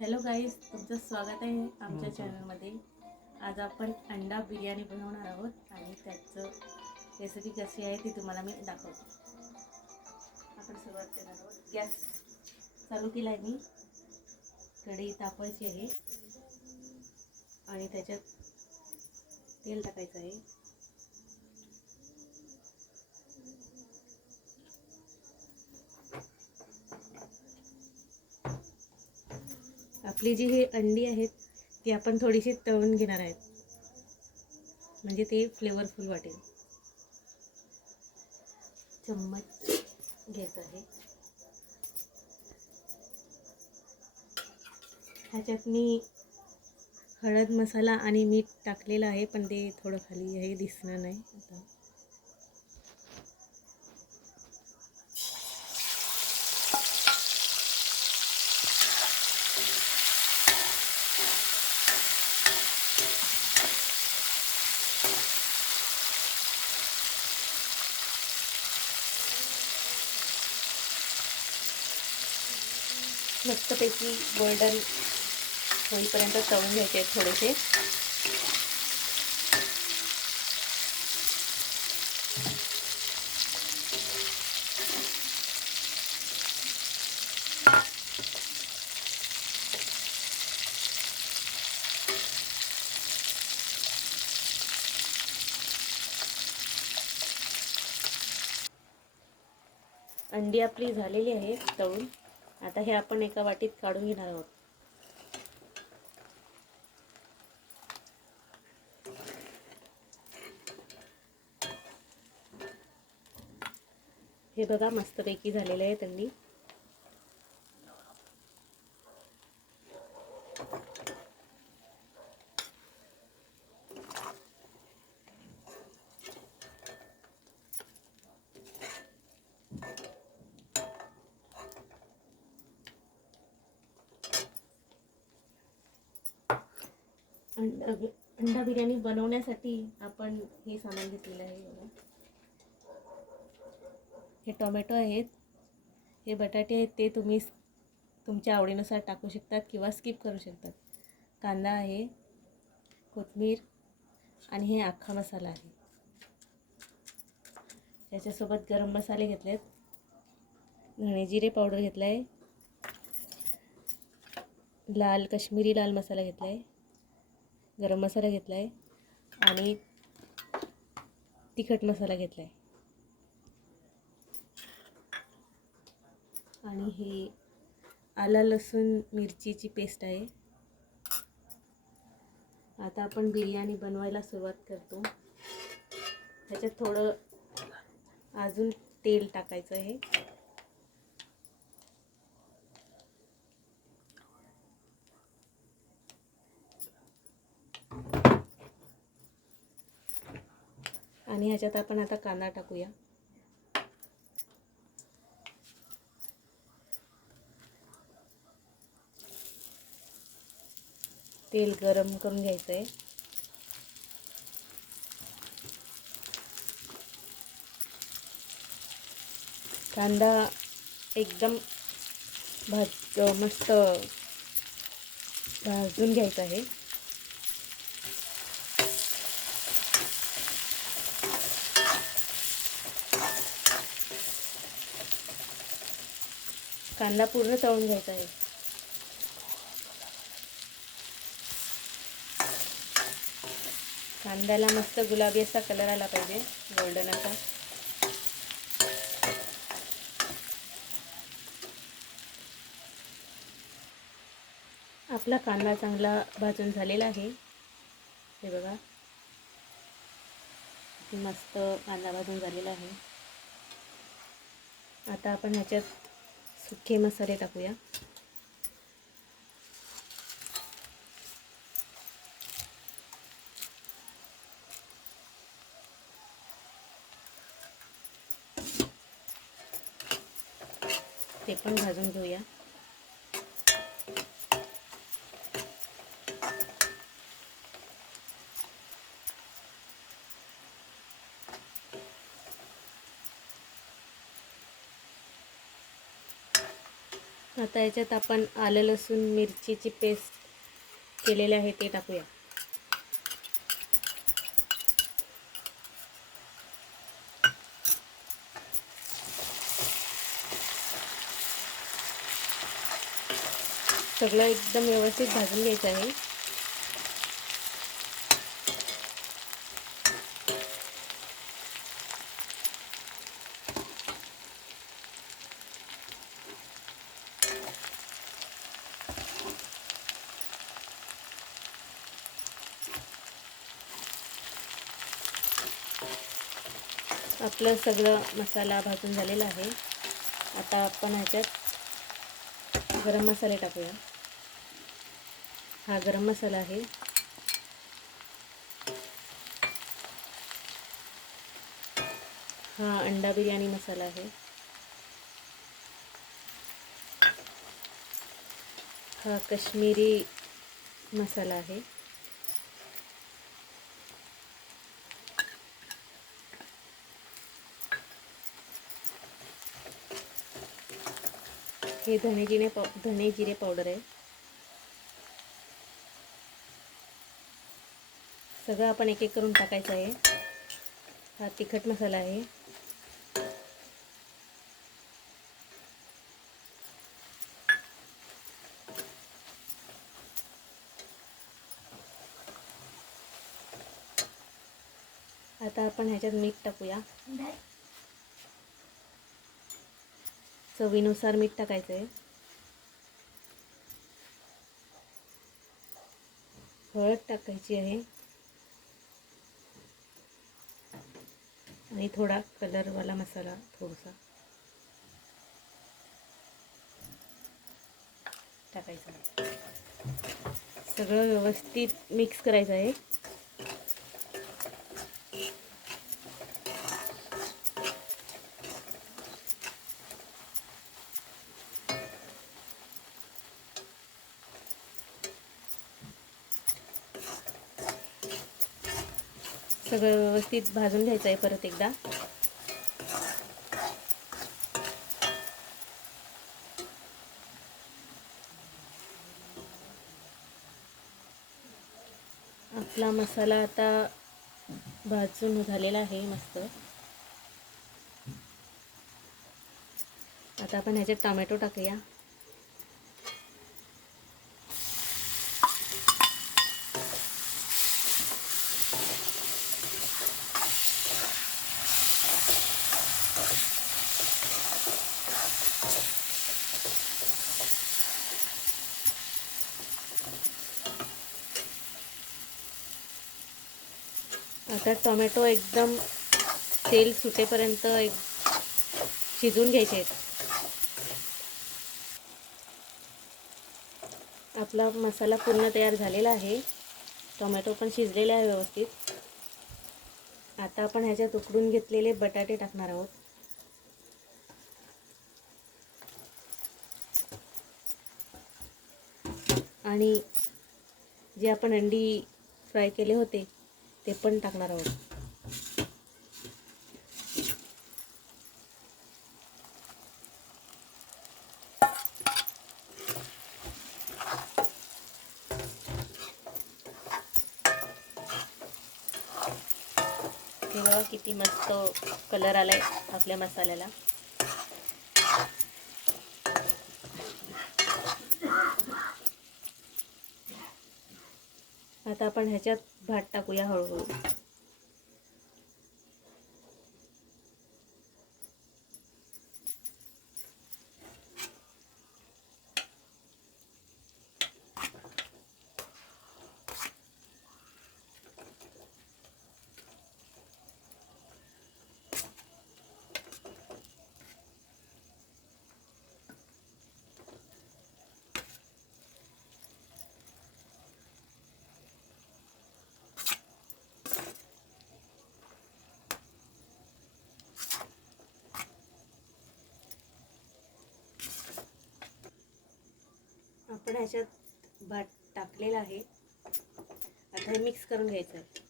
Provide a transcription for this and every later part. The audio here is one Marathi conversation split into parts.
हॅलो गाईज, तुमचं स्वागत आहे आमच्या चॅनलमध्ये. आज आपण अंडा बिर्याणी बनवणार आहोत आणि त्याचं रेसिपी कशी आहे ती तुम्हाला मी दाखवतो. आपण सुरुवात करणार आहोत. गॅस चालू केला आहे मी. कढई तापवायची आहे आणि त्याच्यात तेल टाकायचं आहे. आपली जी ही अंडी आहेत ती आपण थोडीशी तळून घेणार आहेत, म्हणजे ते फ्लेवरफुल वाटेल. चम्मच घ्यायचा आहे. ह्याच्यात मी हळद मसाला आणि मीठ टाकलेलं आहे, पण ते थोडं खाली आहे, दिसणार नाही आता. मस्तपैकी गोल्डन होईपर्यंत तळून घ्यायचे थोडेसे. अंडी आपली झालेली आहे तळून. आता हे आपण एका वाटीत काढून घेणार आहोत. हे बघा, मस्तपैकी झालेले आहेत अंडी. अंडा बिर्याणी बनवण्यासाठी आपण हे सामान घेतलेलं आहे बघा. हे टोमॅटो आहेत, हे बटाटे आहेत, ते तुम्ही तुमच्या आवडीनुसार टाकू शकतात किंवा स्किप करू शकतात. कांदा आहे, कोथिंबीर आणि हे अख्खा मसाला आहे. त्याच्यासोबत गरम मसाले घेतलेत, धणे जिरे पावडर घेतला आहे, काश्मीरी लाल मसाला घेतला आहे, गरम मसाला घेतला आहे आणि तिखट मसाला घेतला आहे. आणि हे आला लसूण मिरचीची पेस्ट आहे. आता आपण बिर्याणी बनवायला सुरुवात करतो. त्याच्यात थोडं अजून तेल टाकायचं आहे. आणि ह्याच्यात आपण आता कांदा टाकूया. तेल गरम करून घ्यायचं आहे. कांदा एकदम मस्त भाजून घ्यायचा आहे. कांदा पूर्ण तळून घ्यायचा आहे. कांद्याला मस्त गुलाबी असा कलर आला पाहिजे, गोल्डन असा. आपला कांदा चांगला भाजून झालेला आहे. हे बघा, मस्त कांदा भाजून झालेला आहे. आता आपण ह्याच्यात सुके मसाले टाकूया. ते पण भाजून घेऊया. आता याच्यात आपण आलं लसूण मिरचीची पेस्ट केलेले आहे ते टाकूया. सगळं एकदम व्यवस्थित भाजून घ्यायचं आहे. आपलं सगळं मसाला भाजून झालेला आहे. आता आपण ह्याच्यात गरम मसाले टाकूया. हा गरम मसाला आहे. हा अंडा बिर्याणी मसाला आहे. हा काश्मीरी मसाला आहे. हे धने जिरे पावडर आहे. सगळं आपण एक एक करून टाकायचं आहे. हा तिखट मसाला आहे. आता आपण ह्याच्यात मीठ टाकूया. चवीनुसार मीठ टाकायचं आहे. हळद टाकायची आहे आणि थोडा कलरवाला मसाला थोडासा टाकायचा आहे. सगळं व्यवस्थित मिक्स करायचं आहे. सगळं व्यवस्थित भाजून घ्यायचं आहे परत एकदा. आपला मसाला आता भाजून झालेला आहे मस्त. आता आपण ह्याच्यात टोमॅटो टाकूया. आता टोमॅटो एकदम तेल सुटेपर्यंत शिजवून घ्यायचे आहेत. आपला मसाला पूर्ण तयार झालेला आहे. टोमॅटो पण शिजलेला आहे व्यवस्थित. आता आपण ह्याच्यात उकडून घेतलेले बटाटे टाकणार आहोत. आणि जे आपण अंडी फ्राय केले होते ते पण टाकणार आहोत. हे बघा किती मस्त कलर आलाय आपल्या मसाल्याला. आता आपण ह्याच्यात भात टाकूया हळूहळू. आपण ह्याच्यात भात टाकलेला आहे. आता हे मिक्स करून घ्यायचं आहे.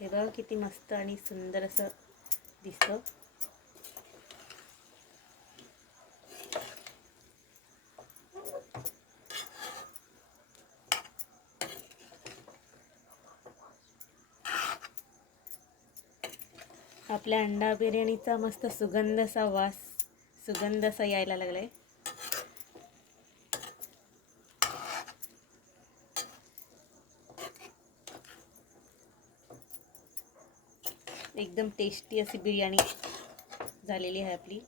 हे बघा किती मस्त आणि सुंदर असं दिसतं. आपल्या अंडा बिर्याणीचा मस्त सुगंध असा यायला लागलाय. एकदम टेस्टी अशी बिर्याणी झालेली आहे आपली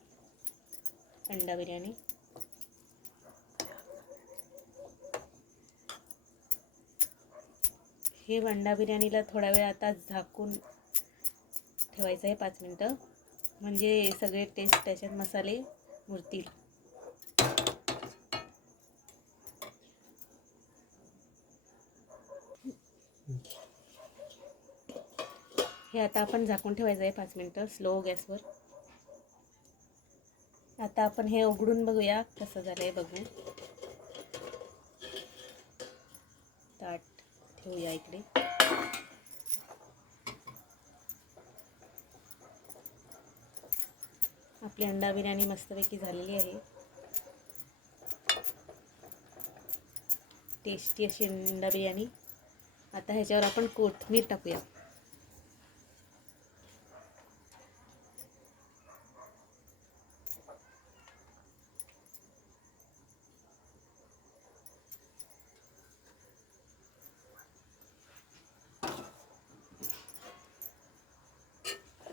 अंडा बिर्याणी. हे अंडा बिर्याणीला थोडा वेळ आता झाकून ठेवायचं आहे 5 मिनटं, म्हणजे सगळे टेस्ट त्याच्यात मसाले मुरतील. हे आता आपण झाकून ठेवायचं आहे 5 मिनटं स्लो गॅसवर. आता आपण हे उघडून बघूया कसं झालंय. बघू, ताट ठेवूया इकडे. आपली अंडा बिर्याणी मस्तपैकी झालेली आहे. टेस्टी अशी अंडा बिर्याणी. आता ह्याच्यावर आपण कोथिंबीर टाकूया.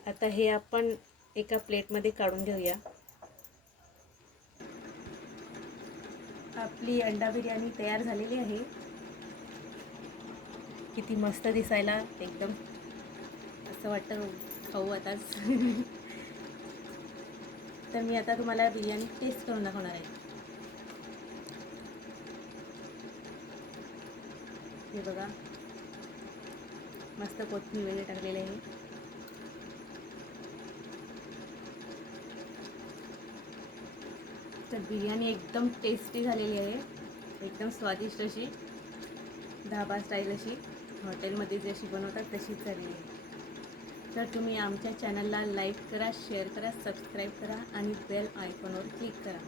आता हे आपण एका प्लेटमध्ये काढून घेऊया. आपली अंडा बिर्याणी तयार झालेली आहे. किती मस्त दिसायला, एकदम असं वाटतं खाऊ आताच. तर मी आता तुम्हाला बिर्याणी टेस्ट करून दाखवणार आहे. हे बघा, मस्त कोथिंबीर वगैरे टाकलेली आहे. तर बिर्याणी एकदम टेस्टी झालेली आहे. एकदम स्वादिष्ट अशी धाबा स्टाईल अशी हॉटेलमध्ये जशी बनवतात तशीच झालेली आहे. तर तुम्ही आमच्या चॅनलला लाईक करा, शेअर करा, सबस्क्राईब करा आणि बेल आयकॉनवर क्लिक करा.